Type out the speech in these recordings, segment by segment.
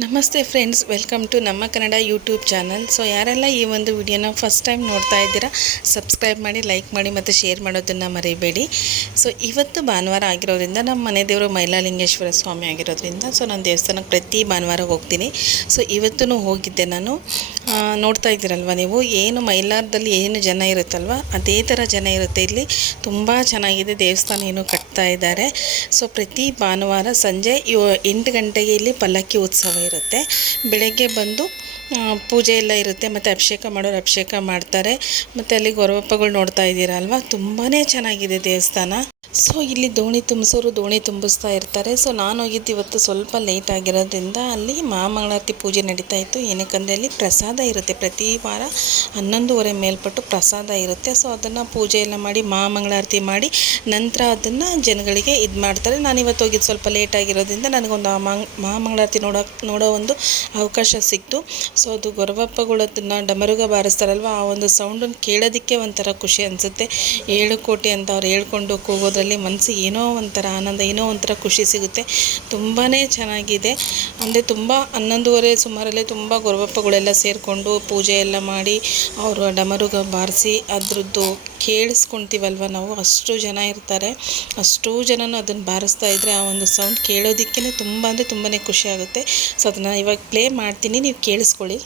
ನಮಸ್ತೆ friends, welcome to ನಮ್ಮ Kannada YouTube channel. So ಯಾರೆಲ್ಲ ಈ ಒಂದು ವಿಡಿಯೋನ ಫಸ್ಟ್ ಟೈಮ್ ನೋಡ್ತಾ ಇದ್ದೀರಾ, ಸಬ್ಸ್ಕ್ರೈಬ್ ಮಾಡಿ, ಲೈಕ್ ಮಾಡಿ ಮತ್ತು ಶೇರ್ ಮಾಡೋದನ್ನು ಮರಿಬೇಡಿ. ಸೊ ಇವತ್ತು ಭಾನುವಾರ ಆಗಿರೋದ್ರಿಂದ ನಮ್ಮ ಮನೆ ದೇವರು ಮೈಲಾಲಿಂಗೇಶ್ವರ ಸ್ವಾಮಿ ಆಗಿರೋದ್ರಿಂದ ಸೊ ನಾನು ದೇವಸ್ಥಾನಕ್ಕೆ ಪ್ರತಿ ಭಾನುವಾರ ಹೋಗ್ತೀನಿ. ಸೊ ಇವತ್ತೂ ಹೋಗಿದ್ದೆ ನಾನು. ನೋಡ್ತಾ ಇದ್ದೀರಲ್ವ ನೀವು, ಏನು ಮೈಲಾರದಲ್ಲಿ ಏನು ಜನ ಇರುತ್ತಲ್ವ ಅದೇ ಥರ ಜನ ಇರುತ್ತೆ ಇಲ್ಲಿ. ತುಂಬ ಚೆನ್ನಾಗಿದೆ ದೇವಸ್ಥಾನ, ಏನು ಕಟ್ತಾ ಇದ್ದಾರೆ. ಸೊ ಪ್ರತಿ ಭಾನುವಾರ ಸಂಜೆ 8 ಗಂಟೆಗೆ ಇಲ್ಲಿ ಪಲ್ಲಕ್ಕಿ ಉತ್ಸವ ಇರುತ್ತೆ. ಬೆಳಗ್ಗೆ ಬಂದು ಪೂಜೆ ಎಲ್ಲ ಇರುತ್ತೆ ಮತ್ತು ಅಭಿಷೇಕ ಮಾಡೋರು ಅಭಿಷೇಕ ಮಾಡ್ತಾರೆ. ಮತ್ತು ಅಲ್ಲಿ ಗೊರವಪ್ಪಗಳು ನೋಡ್ತಾ ಇದ್ದೀರಾ ಅಲ್ವಾ, ತುಂಬಾ ಚೆನ್ನಾಗಿದೆ ದೇವಸ್ಥಾನ. ಸೊ ಇಲ್ಲಿ ದೋಣಿ ತುಂಬಿಸ್ತಾ ಇರ್ತಾರೆ. ಸೊ ನಾನು ಹೋಗಿದ್ದು ಇವತ್ತು ಸ್ವಲ್ಪ ಲೇಟ್ ಆಗಿರೋದ್ರಿಂದ ಅಲ್ಲಿ ಮಹಾಮಂಗಳಾರತಿ ಪೂಜೆ ನಡೀತಾ ಇತ್ತು. ಏನಕ್ಕಂದರೆ ಅಲ್ಲಿ ಪ್ರಸಾದ ಇರುತ್ತೆ, ಪ್ರತಿ ವಾರ 11:30 ಮೇಲ್ಪಟ್ಟು ಪ್ರಸಾದ ಇರುತ್ತೆ. ಸೊ ಅದನ್ನು ಪೂಜೆ ಎಲ್ಲ ಮಾಡಿ ಮಹಾಮಂಗಳಾರತಿ ಮಾಡಿ ನಂತರ ಅದನ್ನು ಜನಗಳಿಗೆ ಇದು ಮಾಡ್ತಾರೆ. ನಾನು ಇವತ್ತು ಹೋಗಿದ್ದು ಸ್ವಲ್ಪ ಲೇಟ್ ಆಗಿರೋದ್ರಿಂದ ನನಗೊಂದು ಮಹಾಮಂಗಳಾರತಿ ನೋಡೋ ಒಂದು ಅವಕಾಶ ಸಿಕ್ತು. ಸೊ ಅದು ಗೊರವಪ್ಪಗಳು ಅದನ್ನು ಡಮರುಗ ಬಾರಿಸ್ತಾರಲ್ವ, ಆ ಒಂದು ಸೌಂಡನ್ನು ಕೇಳೋದಕ್ಕೆ ಒಂಥರ ಖುಷಿ ಅನಿಸುತ್ತೆ. 7 ಕೋಟಿ ಅಂತ ಅವ್ರು ಹೇಳ್ಕೊಂಡು ಕೂಗೋದ್ರಲ್ಲಿ ಮನಸ್ಸಿಗೆ ಏನೋ ಒಂಥರ ಆನಂದ, ಏನೋ ಒಂಥರ ಖುಷಿ ಸಿಗುತ್ತೆ. ತುಂಬಾ ಚೆನ್ನಾಗಿದೆ. ಅಂದರೆ ತುಂಬ 11:30 ಸುಮಾರಲ್ಲೇ ತುಂಬ ಗೊರವಪ್ಪಗಳೆಲ್ಲ ಸೇರಿಕೊಂಡು ಪೂಜೆ ಎಲ್ಲ ಮಾಡಿ ಅವರು ಡಮರುಗ ಬಾರಿಸಿ ಅದ್ರದ್ದು ಕೇಳಿಸ್ಕೊಳ್ತೀವಲ್ವ ನಾವು, ಅಷ್ಟು ಜನ ಇರ್ತಾರೆ. ಅಷ್ಟೂ ಜನನೂ ಅದನ್ನು ಬಾರಿಸ್ತಾ ಇದ್ದರೆ ಆ ಒಂದು ಸೌಂಡ್ ಕೇಳೋದಕ್ಕೇ ತುಂಬ ಅಂದರೆ ತುಂಬಾ ಖುಷಿ ಆಗುತ್ತೆ. ಸೊ ಅದನ್ನು ಇವಾಗ ಪ್ಲೇ ಮಾಡ್ತೀನಿ, ನೀವು ಕೇಳಿಸ್ಕೊಳ್ಳಿ.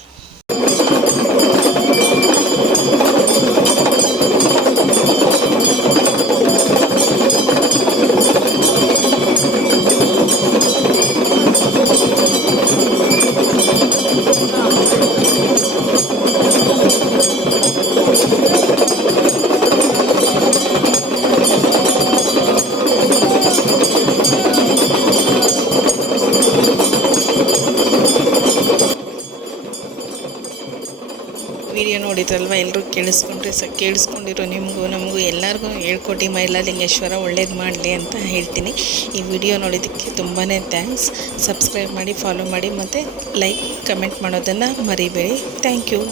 ವಿಡಿಯೋ ನೋಡಿದ್ರಲ್ವ, ಎಲ್ಲರೂ ಕೇಳಿಸ್ಕೊಂಡಿರೋ ನಿಮಗೂ ನಮಗೂ ಎಲ್ಲರಿಗೂ 7 ಕೋಟಿ ಮೈಲಾಲಿಂಗೇಶ್ವರ ಒಳ್ಳೇದು ಮಾಡಲಿ ಅಂತ ಹೇಳ್ತೀನಿ. ಈ ವಿಡಿಯೋ ನೋಡಿದ್ದಕ್ಕೆ ತುಂಬಾ ಥ್ಯಾಂಕ್ಸ್. ಸಬ್ಸ್ಕ್ರೈಬ್ ಮಾಡಿ, ಫಾಲೋ ಮಾಡಿ ಮತ್ತು ಲೈಕ್ ಕಮೆಂಟ್ ಮಾಡೋದನ್ನು ಮರಿಬೇಡಿ. Thank you.